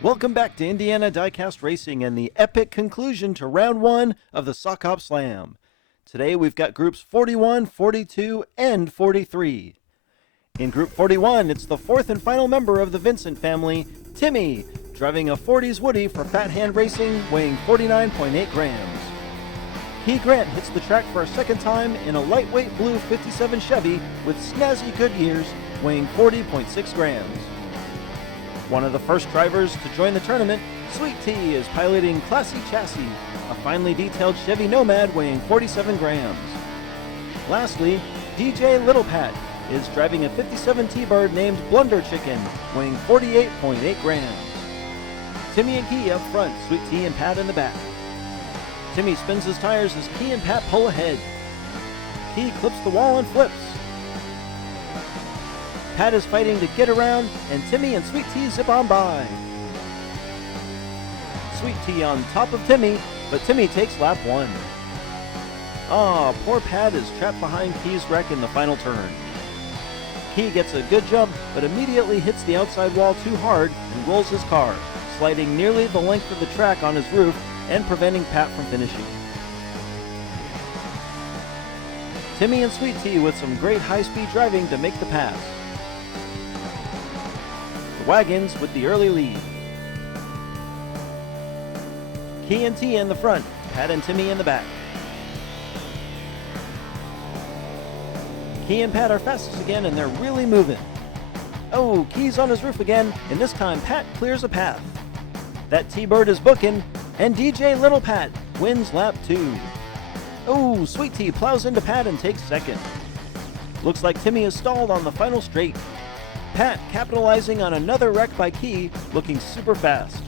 Welcome back to Indiana Diecast Racing and the epic conclusion to round 1 of the Sock Hop Slam. Today we've got groups 41, 42, and 43. In group 41, it's the fourth and final member of the Vincent family, Timmy, driving a 40s Woody for Fat Hand Racing, weighing 49.8 grams. Key Grant hits the track for a second time in a lightweight blue 57 Chevy with snazzy Goodyears, weighing 40.6 grams. One of the first drivers to join the tournament, Sweet Tea, is piloting Classy Chassis, a finely detailed Chevy Nomad weighing 47 grams. Lastly, DJ Little Pat is driving a 57 T-Bird named Blunder Chicken, weighing 48.8 grams. Timmy and Key up front, Sweet Tea and Pat in the back. Timmy spins his tires as Key and Pat pull ahead. Key clips the wall and flips. Pat is fighting to get around, and Timmy and Sweet Tea zip on by. Sweet Tea on top of Timmy, but Timmy takes lap 1. Poor Pat is trapped behind Key's wreck in the final turn. Key gets a good jump, but immediately hits the outside wall too hard and rolls his car, sliding nearly the length of the track on his roof and preventing Pat from finishing. Timmy and Sweet Tea with some great high-speed driving to make the pass. Wagons with the early lead. Key and Tea in the front, Pat and Timmy in the back. Key and Pat are fastest again and they're really moving. Oh, Key's on his roof again, and this time Pat clears a path. That T-Bird is booking, and DJ Little Pat wins lap 2. Oh, Sweet Tea plows into Pat and takes second. Looks like Timmy is stalled on the final straight. Pat capitalizing on another wreck by Key, looking super fast.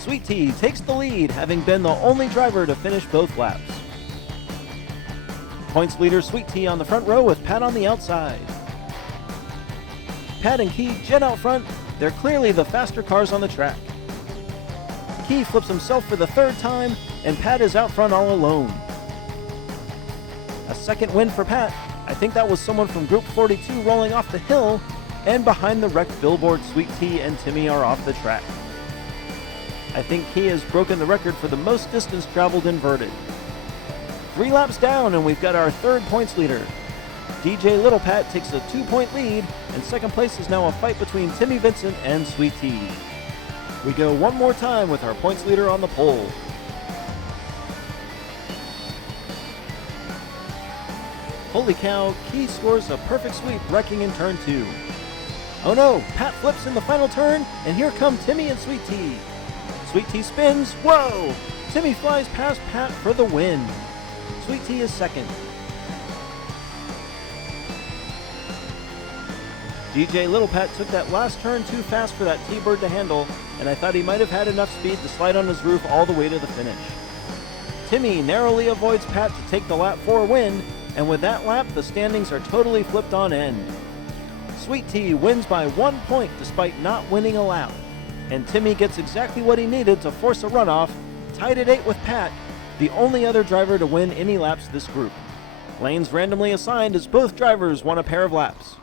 Sweet Tea takes the lead, having been the only driver to finish both laps. Points leader Sweet Tea on the front row with Pat on the outside. Pat and Key jet out front. They're clearly the faster cars on the track. Key flips himself for the third time, and Pat is out front all alone. A second win for Pat. I think that was someone from Group 42 rolling off the hill, and behind the wrecked billboard, Sweet Tea and Timmy are off the track. I think Key has broken the record for the most distance traveled inverted. 3 laps down, and we've got our third points leader. DJ Little Pat takes a 2-point lead, and second place is now a fight between Timmy Vincent and Sweet Tea. We go one more time with our points leader on the pole. Holy cow, Key scores a perfect sweep, wrecking in turn 2. Oh no, Pat flips in the final turn, and here come Timmy and Sweet Tea. Sweet Tea spins, whoa! Timmy flies past Pat for the win. Sweet Tea is second. DJ Little Pat took that last turn too fast for that T-Bird to handle, and I thought he might have had enough speed to slide on his roof all the way to the finish. Timmy narrowly avoids Pat to take the lap 4 win, and with that lap, the standings are totally flipped on end. Sweet Tea wins by 1 point despite not winning a lap, and Timmy gets exactly what he needed to force a runoff, tied at 8 with Pat, the only other driver to win any laps this group. Lanes randomly assigned as both drivers won a pair of laps.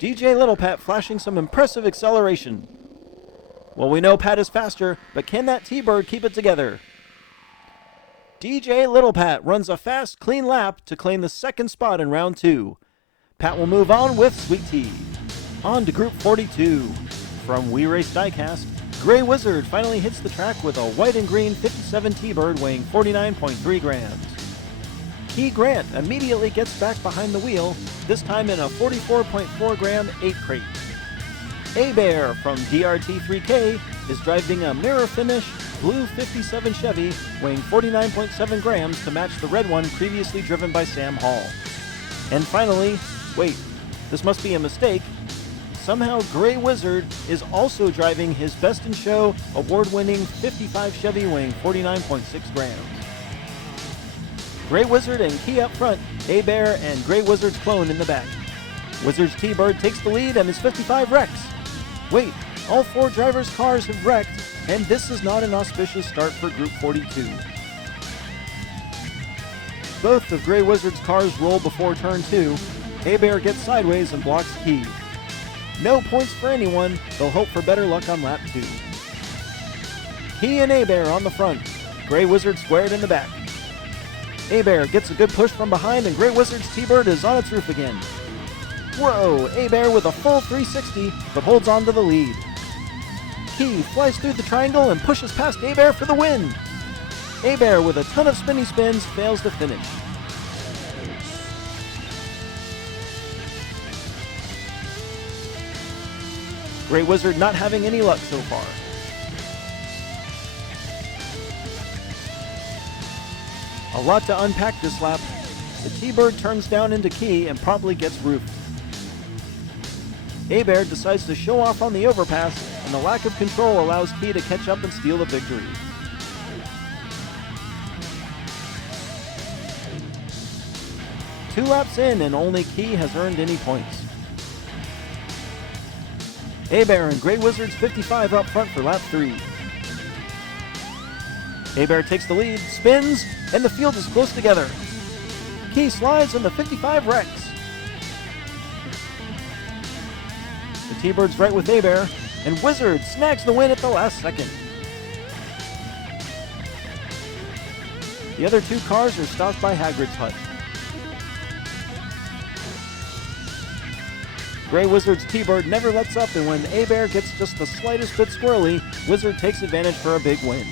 DJ Little Pat flashing some impressive acceleration. Well, we know Pat is faster, but can that T-Bird keep it together? DJ Little Pat runs a fast, clean lap to claim the second spot in round 2. Pat will move on with Sweet Tea. On to Group 42. From We Race Diecast, Grey Wizard finally hits the track with a white and green 57 T-Bird weighing 49.3 grams. Key Grant immediately gets back behind the wheel, this time in a 44.4 gram 8 crate. A-Bear from DRT3K is driving a mirror finish blue 57 Chevy weighing 49.7 grams to match the red one previously driven by Sam Hall. And finally, wait, this must be a mistake. Somehow Grey Wizard is also driving his Best in Show award-winning 55 Chevy weighing 49.6 grams. Grey Wizard and Key up front, A-Bear and Grey Wizard's clone in the back. Wizard's T-Bird takes the lead and his 55 wrecks. Wait, all 4 drivers' cars have wrecked, and this is not an auspicious start for Group 42. Both of Grey Wizard's cars roll before turn 2. A-Bear gets sideways and blocks Key. No points for anyone. They'll hope for better luck on lap 2. He and Abear on the front. Gray Wizard squared in the back. Abear gets a good push from behind, and Gray Wizard's T-Bird is on its roof again. Whoa, Abear with a full 360, but holds on to the lead. He flies through the triangle and pushes past Abear for the win. Abear with a ton of spinny spins fails to finish. Gray Wizard not having any luck so far. A lot to unpack this lap. The T-Bird turns down into key and promptly gets roofed. Abear decides to show off on the overpass, and the lack of control allows Key to catch up and steal the victory. Two laps in, and only Key has earned any points. Abear and Gray Wizard's 55 up front for lap 3. Abear takes the lead, spins, and the field is close together. Key slides and the 55 wrecks. The T-Bird's right with Abear, and Wizard snags the win at the last second. The other two cars are stopped by Hagrid's hut. Gray Wizard's T-Bird never lets up, and when Abear gets just the slightest bit squirrely, Wizard takes advantage for a big win.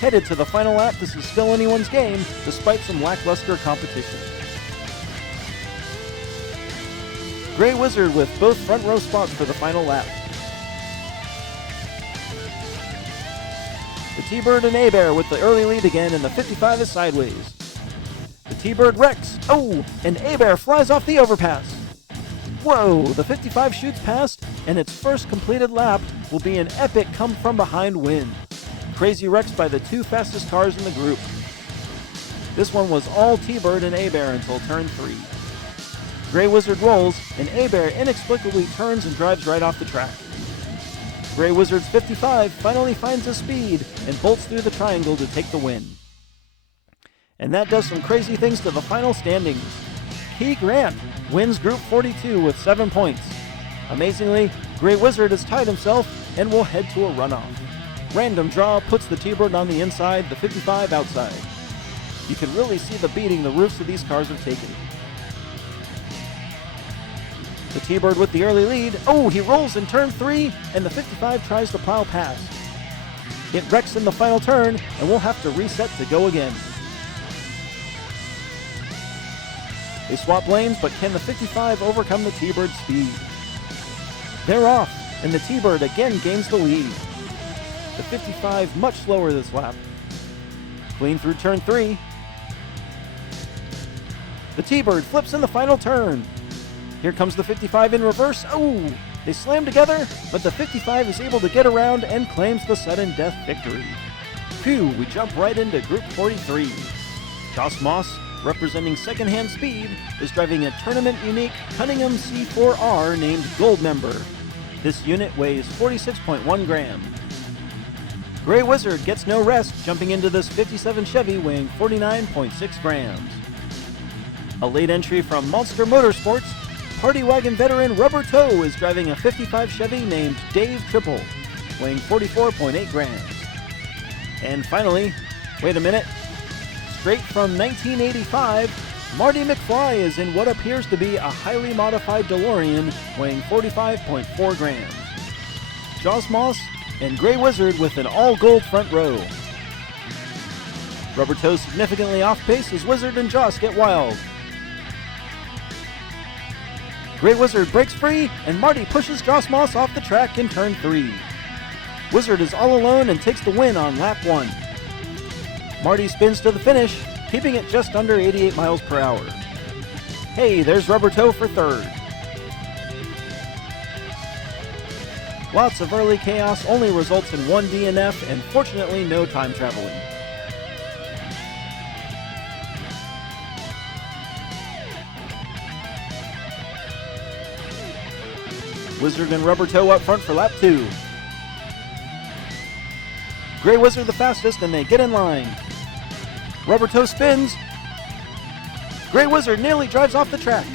Headed to the final lap, this is still anyone's game, despite some lackluster competition. Gray Wizard with both front row spots for the final lap. The T-Bird and Abear with the early lead again, and the 55 is sideways. The T-Bird wrecks. Oh, and Abear flies off the overpass. Whoa, the 55 shoots past, and its first completed lap will be an epic come-from-behind win. Crazy wrecks by the two fastest cars in the group. This one was all T-Bird and Abear until turn 3. Gray Wizard rolls, and Abear inexplicably turns and drives right off the track. Gray Wizard's 55 finally finds his speed and bolts through the triangle to take the win. And that does some crazy things to the final standings. Key Grant wins Group 42 with 7 points. Amazingly, Gray Wizard has tied himself and will head to a runoff. Random draw puts the T-Bird on the inside, the 55 outside. You can really see the beating the roofs of these cars have taken. The T-Bird with the early lead. Oh, he rolls in turn 3, and the 55 tries to plow past. It wrecks in the final turn, and we'll have to reset to go again. They swap lanes, but can the 55 overcome the T-Bird's speed? They're off, and the T-Bird again gains the lead. The 55 much slower this lap. Clean through turn 3. The T-Bird flips in the final turn. Here comes the 55 in reverse. Oh, they slam together, but the 55 is able to get around and claims the sudden death victory. Phew, we jump right into Group 43. Joss Moss, representing second-hand speed, is driving a tournament-unique Cunningham C4R named Gold Member. This unit weighs 46.1 grams. Gray Wizard gets no rest, jumping into this 57 Chevy weighing 49.6 grams. A late entry from Monster Motorsports, Party Wagon veteran Rubber Toe is driving a 55 Chevy named Dave Triple, weighing 44.8 grams. And finally, wait a minute, straight from 1985, Marty McFly is in what appears to be a highly modified DeLorean weighing 45.4 grams. Joss Moss and Gray Wizard with an all-gold front row. Rubber Toe significantly off pace as Wizard and Joss get wild. Gray Wizard breaks free, and Marty pushes Joss Moss off the track in turn 3. Wizard is all alone and takes the win on lap 1. Marty spins to the finish, keeping it just under 88 miles per hour. Hey, there's Rubber Toe for 3rd. Lots of early chaos only results in 1 DNF and fortunately no time traveling. Wizard and Rubber Toe up front for lap 2. Gray Wizard the fastest, and they get in line. Rubber Toe spins. Gray Wizard nearly drives off the track.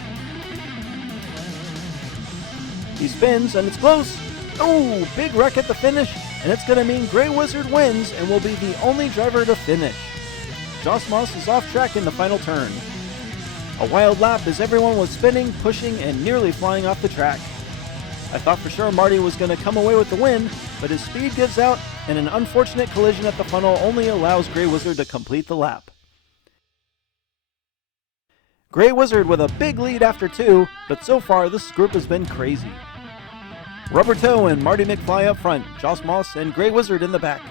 He spins, and it's close. Oh, big wreck at the finish, and it's going to mean Grey Wizard wins and will be the only driver to finish. Joss Moss is off track in the final turn. A wild lap as everyone was spinning, pushing, and nearly flying off the track. I thought for sure Marty was going to come away with the win, but his speed gives out, and an unfortunate collision at the funnel only allows Grey Wizard to complete the lap. Grey Wizard with a big lead after 2, but so far this group has been crazy. Rubber Toe and Marty McFly up front, Joss Moss and Grey Wizard in the back.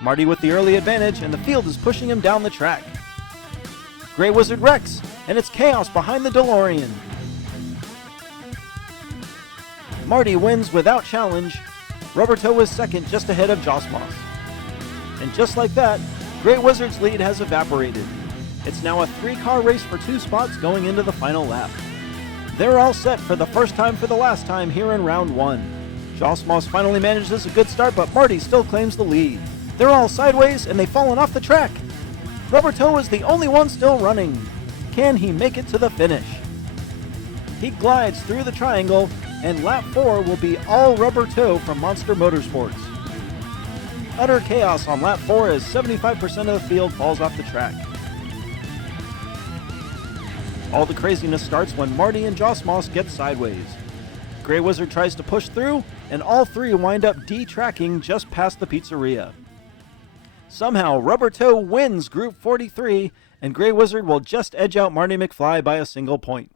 Marty with the early advantage, and the field is pushing him down the track. Grey Wizard wrecks, and it's chaos behind the DeLorean. Marty wins without challenge. Rubber Toe is second, just ahead of Joss Moss. And just like that, Grey Wizard's lead has evaporated. It's now a 3-car race for 2 spots going into the final lap. They're all set for the first time for the last time here in round 1. Joss Moss finally manages a good start, but Marty still claims the lead. They're all sideways and they've fallen off the track. Rubber Toe is the only one still running. Can he make it to the finish? He glides through the triangle, and lap 4 will be all Rubber Toe from Monster Motorsports. Utter chaos on lap 4 as 75% of the field falls off the track. All the craziness starts when Marty and Joss Moss get sideways. Grey Wizard tries to push through, and all 3 wind up de-tracking just past the pizzeria. Somehow, Rubber Toe wins Group 43, and Grey Wizard will just edge out Marty McFly by a single point.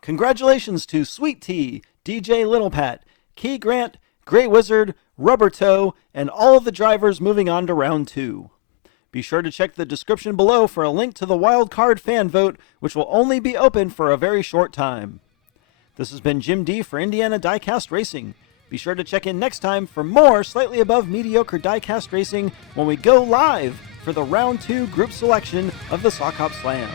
Congratulations to Sweet Tea, DJ Little Pat, Key Grant, Grey Wizard, Rubber Toe, and all of the drivers moving on to round 2. Be sure to check the description below for a link to the wild card fan vote, which will only be open for a very short time. This has been Jim D for Indiana Diecast Racing. Be sure to check in next time for more slightly above mediocre diecast racing when we go live for the round 2 group selection of the Sock Hop Slam.